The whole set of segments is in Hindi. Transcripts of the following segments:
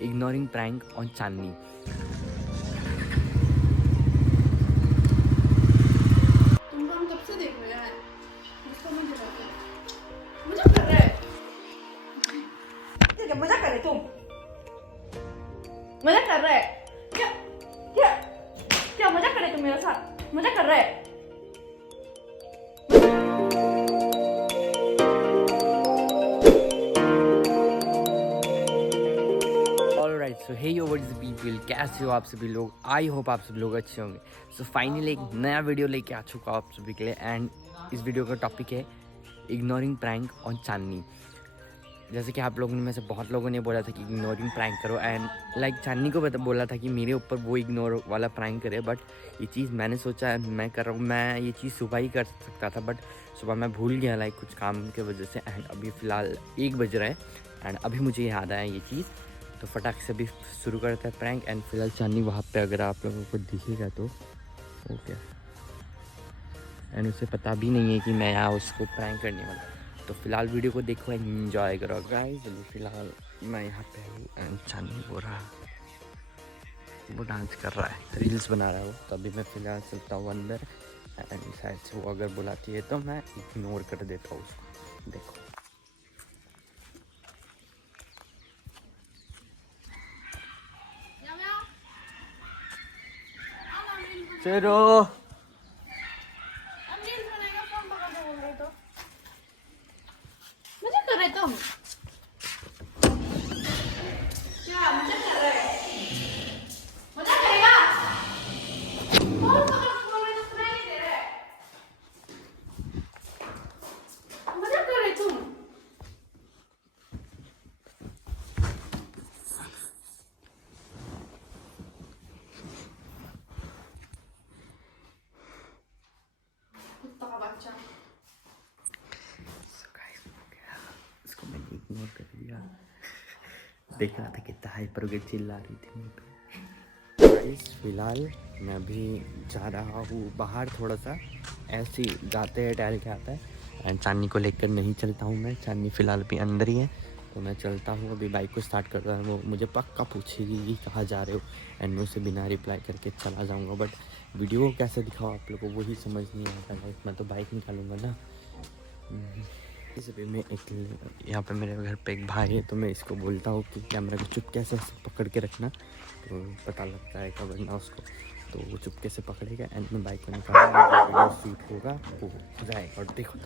ignoring prank on Chandni. तुमको हम कब से देख रहे हैं? मुझको नहीं पता। मजाक कर रहे हैं? क्या मजाक कर रहे तुम? मजाक कर रहे हैं? क्या क्या क्या मजाक कर रहे तुम मेरे साथ? मजाक कर रहे हैं? Alright, so hey yo what is people, कैसे हो आप सभी लोग? आई होप आप सभी लोग अच्छे होंगे। सो फाइनली एक नया वीडियो लेके आ चुका हूँ आप सभी के लिए एंड इस वीडियो का टॉपिक है इग्नोरिंग प्रैंक ऑन चांदनी। जैसे कि आप लोगों ने में से बहुत लोगों ने बोला था कि इग्नोरिंग प्रैंक करो एंड लाइक चांदनी को बोला था कि मेरे ऊपर वो इग्नोर वाला प्रैंक करे, बट ये चीज़ मैंने सोचा मैं कर रहा हूँ, मैं ये चीज़ सुबह ही कर सकता था बट सुबह मैं भूल गया लाइक कुछ काम के वजह से एंड अभी फ़िलहाल 1 बज रहा है एंड अभी मुझे याद आया ये चीज़, तो फटाक से अभी शुरू करता है प्रैंक। एंड फिलहाल चांदनी वहाँ पे अगर आप लोगों को दिखेगा तो ओके, एंड उसे पता भी नहीं है कि मैं यहाँ उसको प्रैंक करने वाला। तो फिलहाल वीडियो को देखो एंड एंजॉय करो गाइस। अभी फिलहाल मैं यहाँ पे हूँ एंड चांदनी वो डांस कर रहा है, रील्स बना रहा है वो। तो अभी मैं फिलहाल चलता हूँ अंदर एंड शायद से वो अगर बुलाती है तो मैं इग्नोर कर देता हूँ उसको। देखो चलो मजाक कर रहे तुम? क्या मजाक कर रहे हैं? मजाक करेगा? कौन सा मैं तो सुनाई नहीं दे रहा है। मजाक कर रहे तुम? कुत्ता का बच्चा। इसको मैंने इग्नोर कर दिया। देख रहा था कितना हाइपर के चिल्ला रही थी मुझ पे। गाइस फिलहाल मैं अभी जा रहा हूँ बाहर, थोड़ा सा ऐसे ही जाते हैं टहल के आता है एंड चांदनी को लेकर नहीं चलता हूँ मैं। चांदनी फ़िलहाल अभी अंदर ही है तो मैं चलता हूँ अभी, बाइक को स्टार्ट कर रहा हूँ। वो मुझे पक्का पूछेगी कि कहाँ जा रहे हो एंड मैं उसे बिना रिप्लाई करके चला जाऊँगा, बट वीडियो को कैसे दिखाओ आप लोग को वही समझ नहीं आता। लाइक मैं तो बाइक निकालूंगा ना। इस अभी मैं एक यहाँ पे मेरे घर पे एक भाई है तो मैं इसको बोलता हूँ कि कैमरा को चुपके से पकड़ के रखना, तो पता लगता है कब ना उसको, तो वो चुपके से पकड़ेगा एंड मैं बाइक को निकालूंगा, वीडियो शूट होगा वो हो जाएगा। और देखो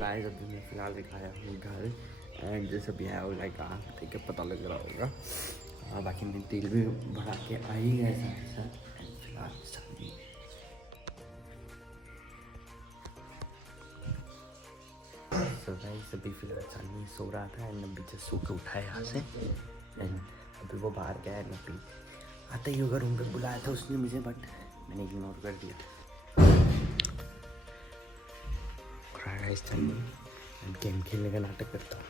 गाइस अभी मैं फिलहाल दिखाया हूँ घर एंड जैसे भी आया लाइक ठीक है पता लग रहा होगा। बाकी मैं तेल भी भरा के आ ही गए साथ साथ एंड फिलहाल चांदनी तो गाइस अभी फिलहाल चांदनी सो रहा था एंड अभी जस्ट सो के उठा है यहाँ से एंड अभी वो बाहर गया है। अभी आता ही होगा, रूम पे बुलाया था उसने मुझे बट मैंने इग्नोर कर दिया। चांदनी गेम खेलने का नाटक करता हूँ।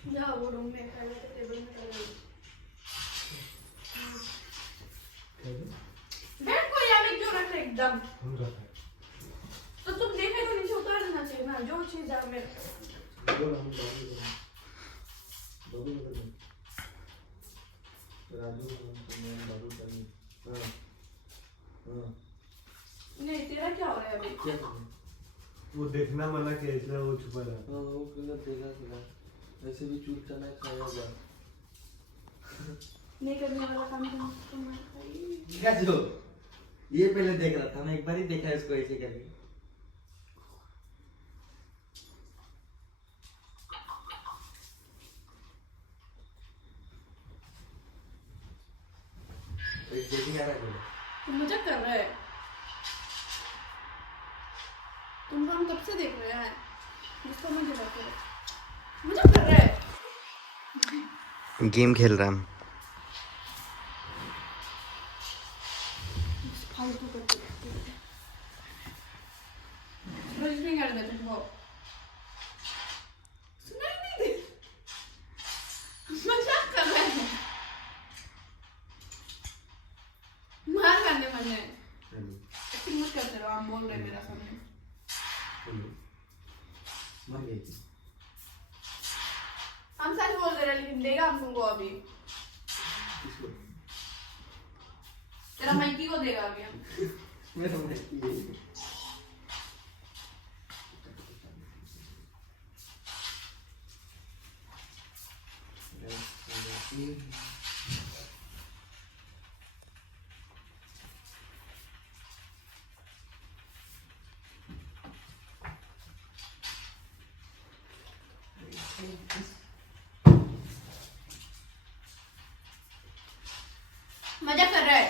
जाओ वो रूम में पहले तो टेबल में कर लो। बैठ को यहाँ में क्यों रख रहे एकदम? तो तुम देखे तो नीचे उतार देना चाहिए ना जो चीज है मेरे। नहीं तेरा क्या हो रहा है अभी? वो देखना मना किया इसलिए वो छुपा रहा। हाँ वो कलर देखा था वैसे भी चूट चना खाया होगा नहीं करने वाला काम करना। क्या जो ये पहले देख रहा था मैं एक बार ही देखा इसको ऐसे करके एक देखी आ रहा है तुम मजाक कर रहे हैं? तुमको हम कब से देख रहे हैं? जिसको मैं गिरा कर मजाक कर रहे हैं? गेम खेल रहा हम। फालतू करते रहते हैं। रजिस्ट्री कर दे तुमको। सुनाई नहीं दे। मजाक कर रहे हैं। मार करने मन है। एक्टिंग मत करते रहो आप बोल रहे हैं मेरा सामने। मर गई हम सच बोल रहे हैं लेकिन देगा हम तुमको अभी। किसको तेरा माइकी को देगा अभी हम। मैं समझ गई मजाक कर रहा है।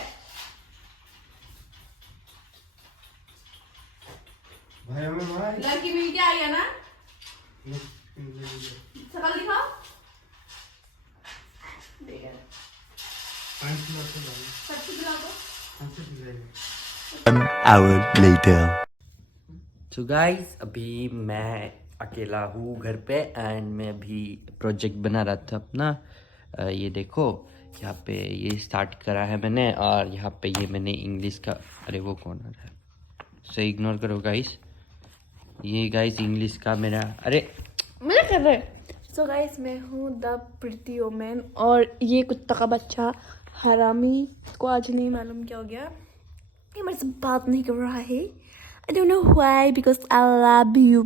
भाई हमें मार लड़की मिल के आई है ना? शकल दिखाओ। देगा। सच्ची दिला दो। An hour later. So guys अभी मैं अकेला हूँ घर पे एंड मैं अभी प्रोजेक्ट बना रहा था अपना। ये देखो यहाँ पे ये स्टार्ट करा है मैंने और यहाँ पे ये मैंने इंग्लिश का अरे वो कौन आ रहा है सो इग्नोर करो गाइस। ये गाइस इंग्लिश का मेरा अरे मजा कर रहे हैं। सो गाइस मैं हूँ द प्रिटी वुमन और ये कुत्ता का बच्चा हरामी को आज नहीं मालूम क्या हो गया। ये मेरे से बात नहीं कर रहा है। I don't know why because I love you.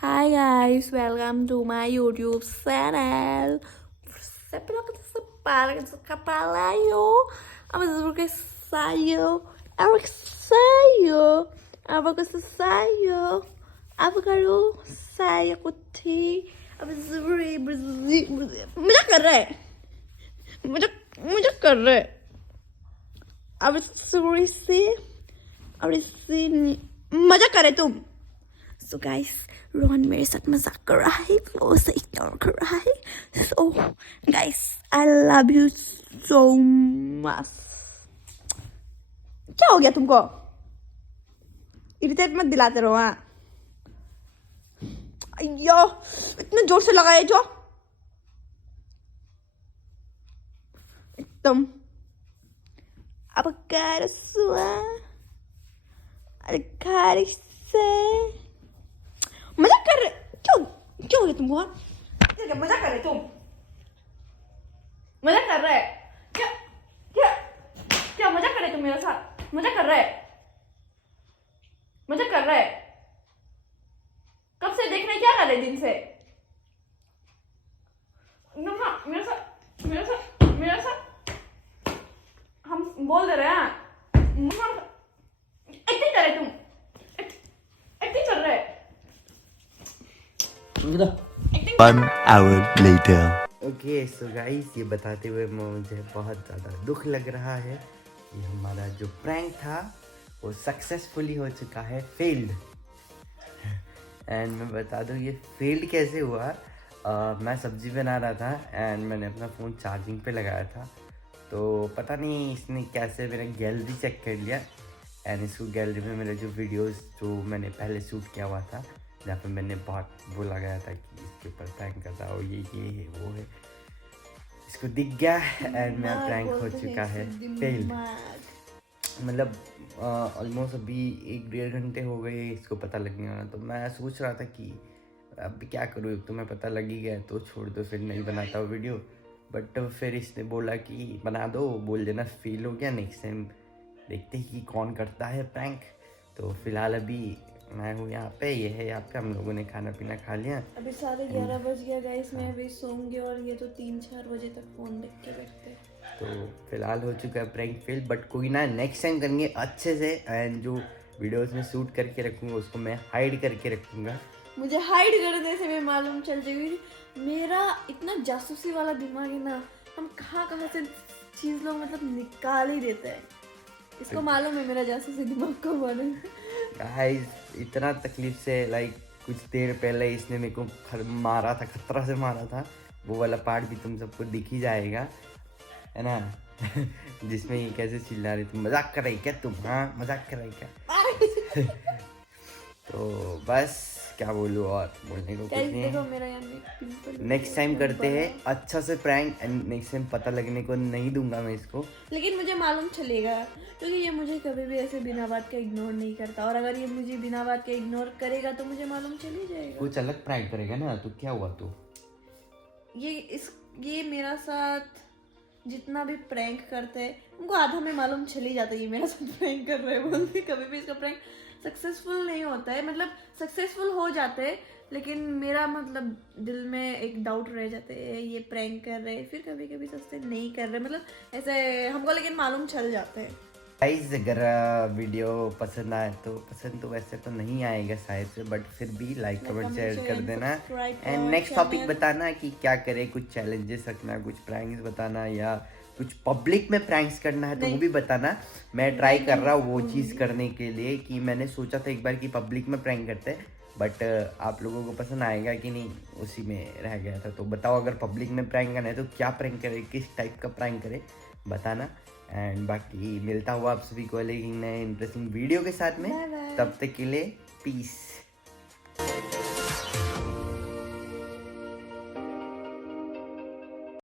Hi guys, welcome to my YouTube channel. Saya bilang ke kepala yo. Apa sebagai saya? Apa saya? Apa saya? Apa kalau saya putih? Apa sebagai mujak कर रहा है mujak कर रहा है अब सूरी से और इससे मजा करे तुम। सो गाइस रोहन मेरे साथ मजाक कर रहा है वो उसे इग्नोर कर रहा है। So guys I love you so much. क्या हो गया तुमको? इरिटेट मत दिलाते रहो। हाँ अयो इतना जोर से लगाए जो एकदम अब कर सुआ घर से मजाक कर रहे क्यों क्यों हो गया तुमको? मजाक कर रहे तुम मजाक कर रहे क्या क्या क्या मजाक कर रहे तुम मेरे साथ? मजाक कर रहे मजाक कर रहे कब से देख रहे क्या कर रहे दिन से? मेरे साथ हम बोल दे रहे हैं। एक्टिंग कर रहे तुम एक्टिंग कर रहे। 1 hour later. Okay so guys ये बताते हुए मुझे बहुत ज़्यादा दुख लग रहा है। ये हमारा जो प्रैंक था वो सक्सेसफुली हो चुका है फेल्ड। एंड मैं बता दूँ ये फेल्ड कैसे हुआ। मैं सब्जी बना रहा था एंड मैंने अपना फ़ोन चार्जिंग पे लगाया था तो पता नहीं इसने कैसे मेरा गैलरी चेक कर लिया एंड इसको गैलरी में मेरे जो वीडियोस जो मैंने पहले शूट किया हुआ था जहाँ पे मैंने बहुत वो लगाया था कि इसके ऊपर प्रैंक करता है और ये है वो है, इसको दिख गया एंड मेरा प्रैंक हो चुका है फेल। मतलब ऑलमोस्ट अभी 1-1.5 घंटे हो गए इसको पता लगने वाला, तो मैं सोच रहा था कि अब क्या करूँ, तुम्हें पता लग ही गया तो छोड़ दो, फिर नहीं बनाता हूँ वीडियो। बट फिर इसने बोला कि बना दो, बोल देना फेल हो गया, नेक्स्ट टाइम देखते हैं कि कौन करता है प्रैंक। तो फिलहाल अभी मैं हूँ यहाँ पे, ये है यहाँ पे, हम लोगों ने खाना पीना खा लिया। अभी 11:30 बज गया गाइस, मैं अभी सोऊंगी और ये तो 3-4 बजे तक फोन देख के बैठते। तो फिलहाल हो चुका है प्रैंक फेल, बट कोई ना, नेक्स्ट टाइम करेंगे अच्छे से। एंड जो वीडियोस में शूट करके रखूँगा उसको मैं हाइड करके रखूँगा। मुझे हाइड करने से भी मालूम चल जाएगी, मेरा इतना जासूसी वाला दिमाग है ना, हम कहाँ कहाँ से चीज लोग मतलब निकाल ही देते हैं। इसको मालूम है मेरा जासूसी दिमाग को मालूम है। गाइस इतना तकलीफ से लाइक कुछ देर पहले इसने मेरे को मारा था, खतरा से मारा था, वो वाला पार्ट भी तुम सबको दिख ही जाएगा, है ना। जिसमें ये कैसे चिल्ला रही थी, मजाक कर रही क्या तुम, हाँ मजाक कर रही क्या। तो बस क्या बोलूँ, और बोलने को कुछ नहीं देखो है। मेरा यहाँ में पिंपल। नेक्स्ट टाइम करते हैं अच्छा से प्रैंक, एंड नेक्स्ट टाइम पता लगने को नहीं दूंगा मैं इसको। लेकिन मुझे मालूम चलेगा क्योंकि ये मुझे कभी भी ऐसे बिना बात के इग्नोर नहीं करता, और अगर ये मुझे बिना बात के इग्नोर करेगा तो मुझे मालूम चल ही जाएगा। कुछ अलग प्रैंक करेगा ना, तो क्या हुआ तो ये मेरा साथ जितना भी प्रैंक करते हैं उनको आधा में मालूम चल ही जाता है ये मेरा साथ प्रैंक कर रहे हैं बोलते। कभी भी इसका प्रैंक सक्सेसफुल नहीं होता है, मतलब सक्सेसफुल हो जाते हैं लेकिन मेरा मतलब दिल में एक डाउट रह जाते हैं, ये प्रैंक कर रहे हैं, फिर कभी कभी सोचते नहीं कर रहे, मतलब ऐसे हमको लेकिन मालूम चल जाते हैं। गाइस अगर वीडियो पसंद आए तो, पसंद तो वैसे तो नहीं आएगा शायद से, बट फिर भी लाइक कमेंट शेयर कर देना। एंड नेक्स्ट टॉपिक बताना कि क्या करें, कुछ चैलेंजेस रखना, कुछ प्रैंक्स बताना, या कुछ पब्लिक में प्रैंक्स करना है तो वो भी बताना। मैं ट्राई कर रहा हूँ वो चीज़ करने के लिए, कि मैंने सोचा था एक बार कि पब्लिक में प्रैंक करते हैं, बट आप लोगों को पसंद आएगा कि नहीं उसी में रह गया था। तो बताओ अगर पब्लिक में प्रैंक करना है तो क्या प्रैंक करें, किस टाइप का प्रैंक करें, बताना। एंड बाकी मिलता हुआ आप सभी को एक नए इंटरेस्टिंग वीडियो के साथ में, तब तक के लिए पीस।